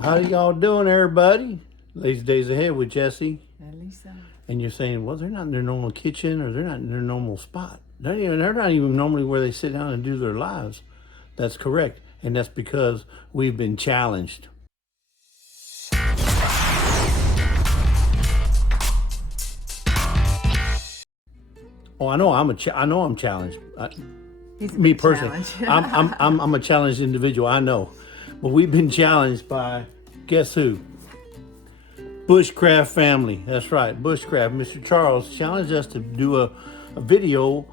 How y'all doing, everybody? These days ahead with Jesse. And Lisa. And you're saying, well, they're not in their normal kitchen or they're not in their normal spot. They're not even normally where they sit down and do their lives. That's correct. And that's because we've been challenged. Oh, I know I'm challenged. He's a Me big personally, challenge. I'm a challenged individual. I know, but we've been challenged by guess who? Bushcraft Family. That's right, Bushcraft. Mr. Charles challenged us to do a video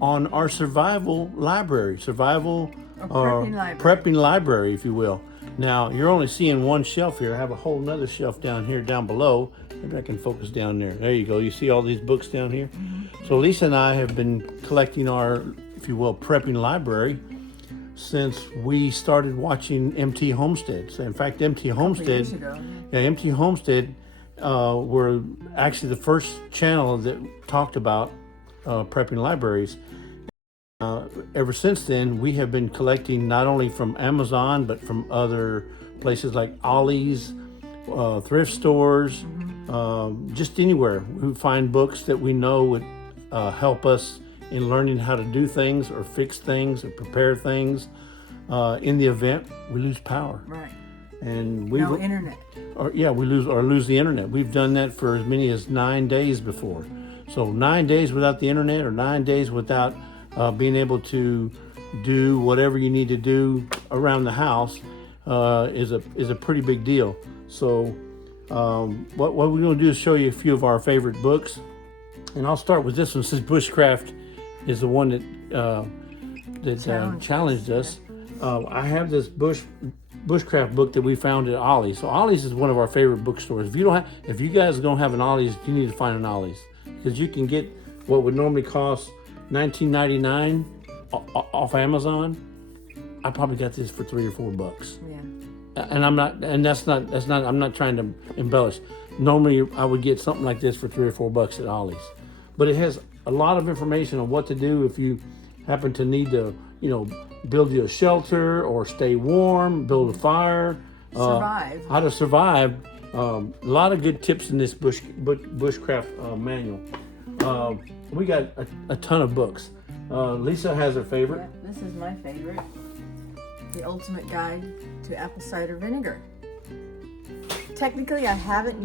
on our survival library, prepping library, if you will. Now you're only seeing one shelf here. I have a whole nother shelf down here, down below. Maybe I can focus down there. There you go. You see all these books down here? Mm-hmm. So Lisa and I have been collecting our, if you will, prepping library since we started watching MT Homestead. So in fact, MT Homestead, MT Homestead were actually the first channel that talked about prepping libraries. Ever since then, we have been collecting not only from Amazon, but from other places like Ollie's, thrift stores, just anywhere. We find books that we know would help us in learning how to do things or fix things or prepare things in the event we lose power. Right. And no internet. We lose the internet. We've done that for as many as 9 days before. So 9 days without the internet, or 9 days without being able to do whatever you need to do around the house is a pretty big deal. So what we're going to do is show you a few of our favorite books, and I'll start with this one since Bushcraft is the one that challenged us. I have this Bushcraft book that we found at Ollie's. So Ollie's is one of our favorite bookstores. If you guys don't have an Ollie's, you need to find an Ollie's, because you can get what would normally cost $19.99 off Amazon. I probably got this for $3 or $4. Yeah. And I'm not trying to embellish. Normally I would get something like this for $3 or $4 at Ollie's. But it has a lot of information on what to do if you happen to need to, build you a shelter or stay warm, build a fire, Survive. How to survive. A lot of good tips in this Bushcraft manual. We got a ton of books. Lisa has her favorite. Yeah, this is my favorite. The Ultimate Guide to Apple Cider Vinegar. Technically, I haven't had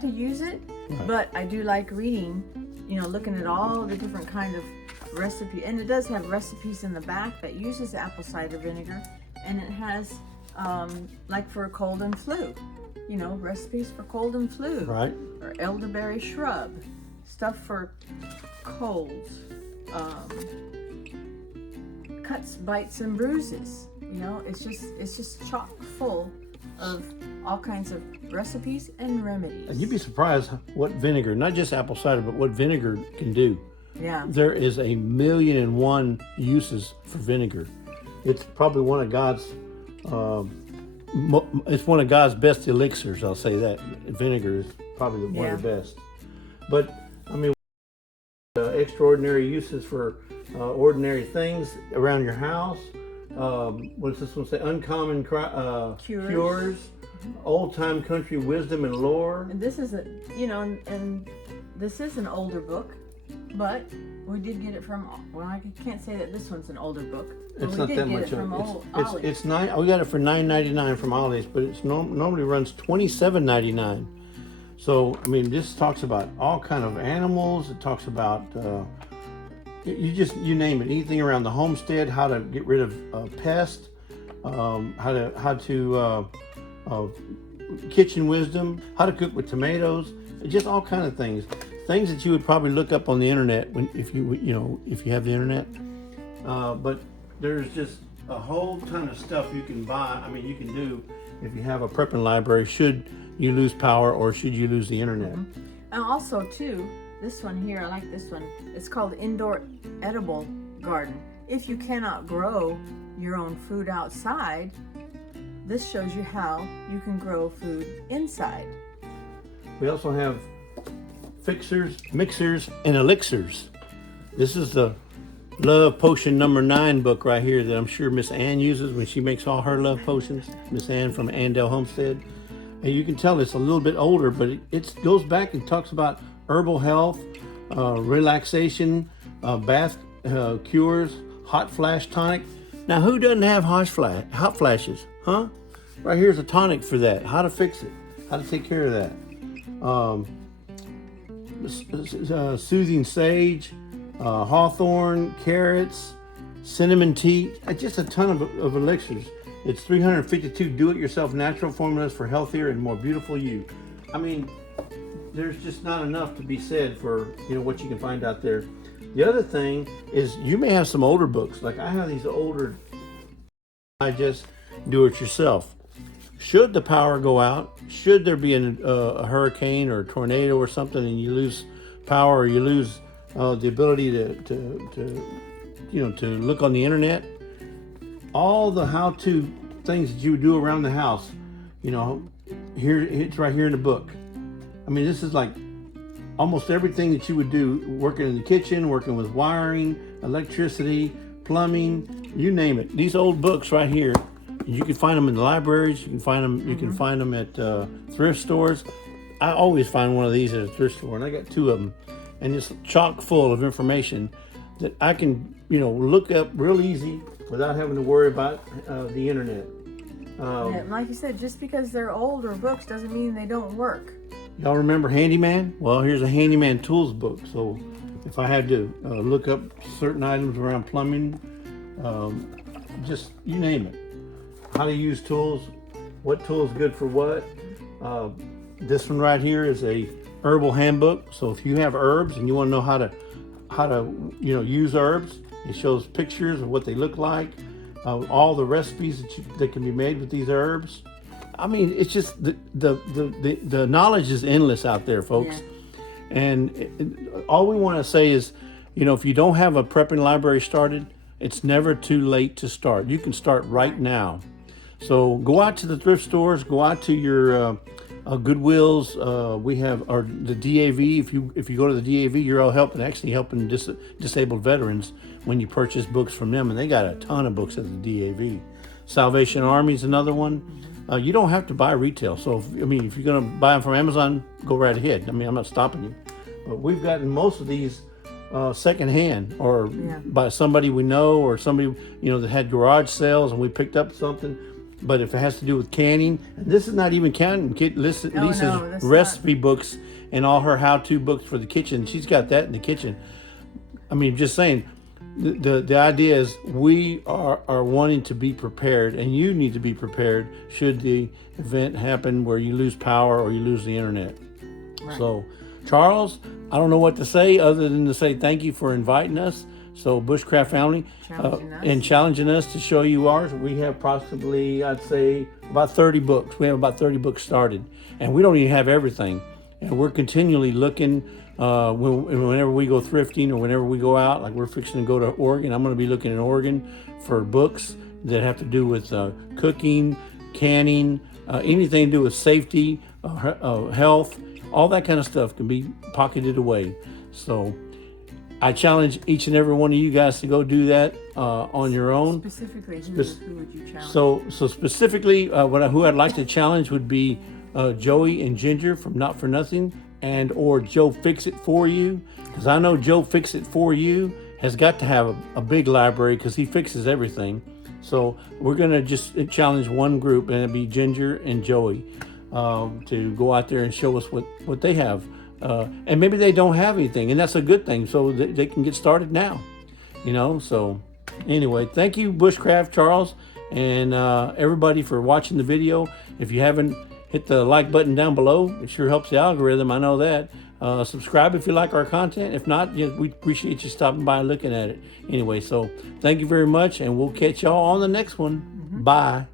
to use it, right. But I do like reading, looking at all the different kind of recipe, and it does have recipes in the back that uses apple cider vinegar, and it has like for cold and flu, recipes for cold and flu, right? Or elderberry shrub, stuff for colds, cuts, bites, and bruises. It's just chock full of all kinds of recipes and remedies. And you'd be surprised what vinegar, not just apple cider, but what vinegar can do. Yeah. There is 1,000,001 uses for vinegar. It's probably one of God's best elixirs. I'll say that. Vinegar is probably one of the best. But I mean, extraordinary uses for ordinary things around your house. What's this one say? Uncommon cures, old-time country wisdom and lore. And this is and this is an older book, but we did get it from. Well, I can't say that this one's an older book. It's not that much. It's nine. We got it for $9.99 from Ollie's, but it's normally runs $27.99. So I mean, this talks about all kind of animals. It talks about. You name it, anything around the homestead, how to get rid of pests, how to kitchen wisdom, how to cook with tomatoes, just all kind of things that you would probably look up on the internet if you have the internet. But there's just a whole ton of stuff you can buy. I mean, you can do if you have a prepping library. Should you lose power or should you lose the internet? Mm-hmm. And also too. This one here, I like this one. It's called Indoor Edible Garden. If you cannot grow your own food outside, this shows you how you can grow food inside. We also have fixers, mixers, and elixirs. This is the Love Potion number 9 book right here that I'm sure Miss Ann uses when she makes all her love potions. Miss Ann from Andell Homestead. And you can tell it's a little bit older, but it goes back and talks about herbal health, relaxation, bath cures, hot flash tonic. Now, who doesn't have hot flashes, huh? Right here's a tonic for that. How to fix it, how to take care of that. Soothing sage, hawthorn, carrots, cinnamon tea, just a ton of elixirs. It's 352 do-it-yourself natural formulas for healthier and more beautiful you. I mean, there's just not enough to be said for what you can find out there. The other thing is you may have some older books. Like I have these older, I just do it yourself. Should the power go out, should there be a hurricane or a tornado or something and you lose power or you lose the ability to look on the internet, all the how-to things that you would do around the house, here it's right here in the book. I mean, this is like almost everything that you would do working in the kitchen, working with wiring, electricity, plumbing, you name it. These old books right here, you can find them in the libraries. You can find them. You can find them at thrift stores. I always find one of these at a thrift store, and I got 2 of them, and it's chock full of information that I can, look up real easy without having to worry about the internet. Yeah, like you said, just because they're older books doesn't mean they don't work. Y'all remember Handyman? Well, here's a Handyman tools book. So if I had to look up certain items around plumbing, just you name it. How to use tools, what tool is good for what. This one right here is a herbal handbook. So if you have herbs and you want to know how to use herbs, it shows pictures of what they look like, all the recipes that can be made with these herbs. I mean, it's just the knowledge is endless out there, folks. Yeah. And all we want to say is, if you don't have a prepping library started, it's never too late to start. You can start right now. So go out to the thrift stores, go out to your Goodwills. We have the DAV. If you go to the DAV, you're all actually helping disabled veterans when you purchase books from them, and they got a ton of books at the DAV. Salvation Army is another one. You don't have to buy retail. So if you're going to buy them from Amazon, go right ahead. I mean, I'm not stopping you. But we've gotten most of these secondhand or by somebody we know or somebody that had garage sales, and we picked up something. But if it has to do with canning, and this is not even counting Lisa's recipe books and all her how-to books for the kitchen. She's got that in the kitchen. I mean, just saying, the idea is we are wanting to be prepared, and you need to be prepared should the event happen where you lose power or you lose the internet. Right. So, Charles, I don't know what to say other than to say thank you for inviting us. So Bushcraft Family challenging us to show you ours. We have possibly, I'd say, about 30 books. We have about 30 books started, and we don't even have everything. And we're continually looking whenever we go thrifting or whenever we go out, like we're fixing to go to Oregon. I'm going to be looking in Oregon for books that have to do with cooking, canning, anything to do with safety, health, all that kind of stuff can be pocketed away. So I challenge each and every one of you guys to go do that on your own. Specifically, who would you challenge? So specifically, who I'd like to challenge would be Joey and Ginger from Not For Nothing, or Joe Fix It For You, because I know Joe Fix It For You has got to have a big library because he fixes everything. So we're gonna just challenge one group, and it'd be Ginger and Joey to go out there and show us what they have. And maybe they don't have anything, and that's a good thing, so they can get started now, so anyway, thank you Bushcraft, Charles, and everybody for watching the video. If you haven't hit the like button down below, it sure helps the algorithm, I know that. Subscribe if you like our content. If not, we appreciate you stopping by and looking at it anyway. So thank you very much, and we'll catch y'all on the next one. Bye.